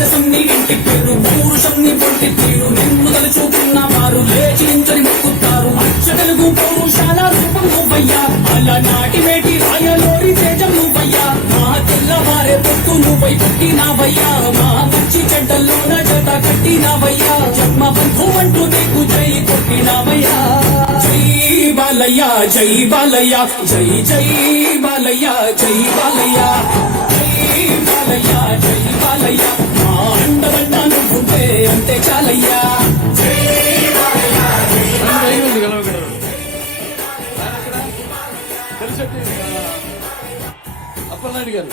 రాజసంని ఇంటి పేరు పౌరుషంని పొట్టి తీరు నిన్ను తలుచుకున్న వారు లేచి నించొని మొక్కుతారు అచ్చ తెలుగు పౌరుషాల రూపం నువ్వయ్యా అలనాటి వేటి రాయలోరి తేజం నువ్వయ్యా మా తెల్లవారే పొత్తు నువ్వై పుట్టినావయ్యా మా మంచి చెడ్డల్లోన జత కట్టినావయ్యా జన్మ బంధు అంటూ నీకు జై కొట్టినావయ్యా జై బాలయ్య జై బాలయ్య జై జై బాలయ్య జై బాలయ్య జై బాలయ్య జై బాలయ్య మా అండదండ నువ్వుంటే అంతే చాలయ్యా జై బాలయ్య అప్పలనాయుడు గారు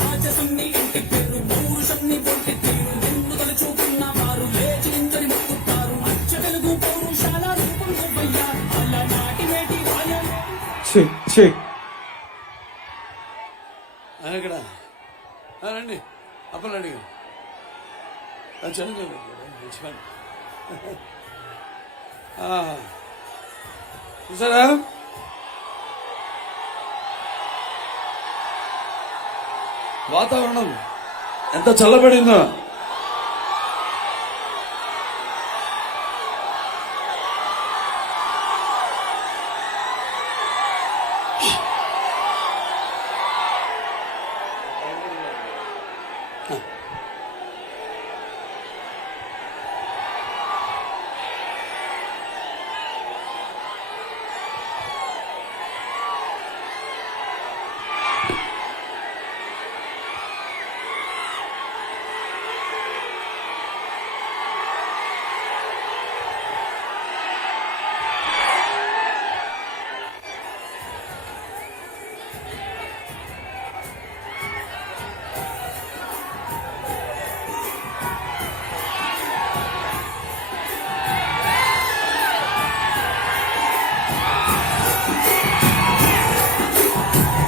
రాజసంని ఇంటి పేరు పౌరుషంని పొట్టి తీరు నిన్ను తలుచుకున్న వారు లేచి నించొని మొక్కుతారు అచ్చ తెలుగు పౌరుషాల రూపం నువ్వయ్యా అలనాటి వేటి రాయలోరి ఆయన ఇక్కడ రండి అప్పలనాయుడు గారు చదువుకోండి చూసారా వాతావరణం ఎంత చల్లబడిందో.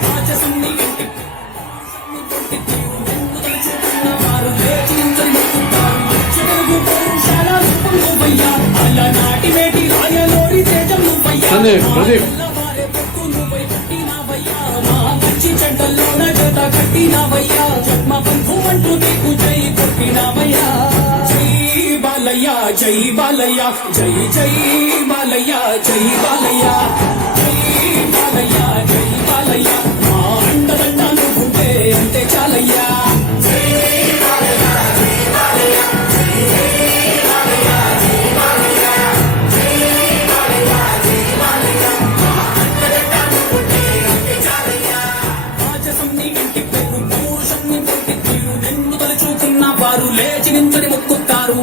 రాజసంని ఇంటి పౌరుషంని పొట్టి తీరు నిన్ను తలుచుకున్న వారు లేచి నించొని మొక్కుతారు అచ్చ తెలుగు పౌరుషాల రూపం నువ్వయ్యా అలనాటి వేటి రాయలోరి తేజం నువ్వయ్యా సందీప్, మా ప్రదీప్. తెల్లవారే పొత్తు నువ్వై పుట్టినావయ్యా మా మంచి చెడ్డల్లోన జత కట్టినావయ్యా జన్మ బంధు అంటూ నీకు జై కొట్టినావయ్యా జై బాలయ్య జై బాలయ్య జై జై బాలయ్య జై బాలయ్య జై బాలయ్య జై బాలయ్య మా అండదండ నువ్వుంటే అంతే చాలయ్యా జై బాలయ్య జై బాలయ్య జై జై బాలయ్య జై బాలయ్య జై బాలయ్య జై బాలయ్య మా అండదండ నువ్వుంటే అంతే చాలయ్యా రాజసంని ఇంటి పేరు పౌరుషంని పొట్టి తీరు నిన్ను తలుచుకున్న వారు లేచి నించొని మొక్కుతారు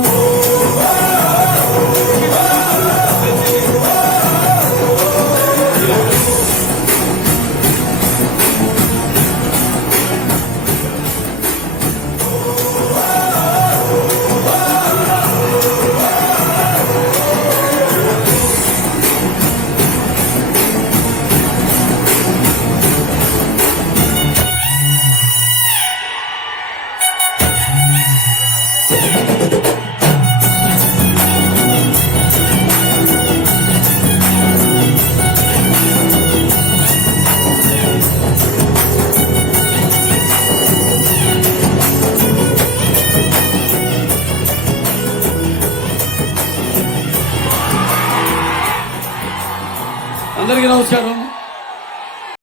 అందరికీ నమస్కారం.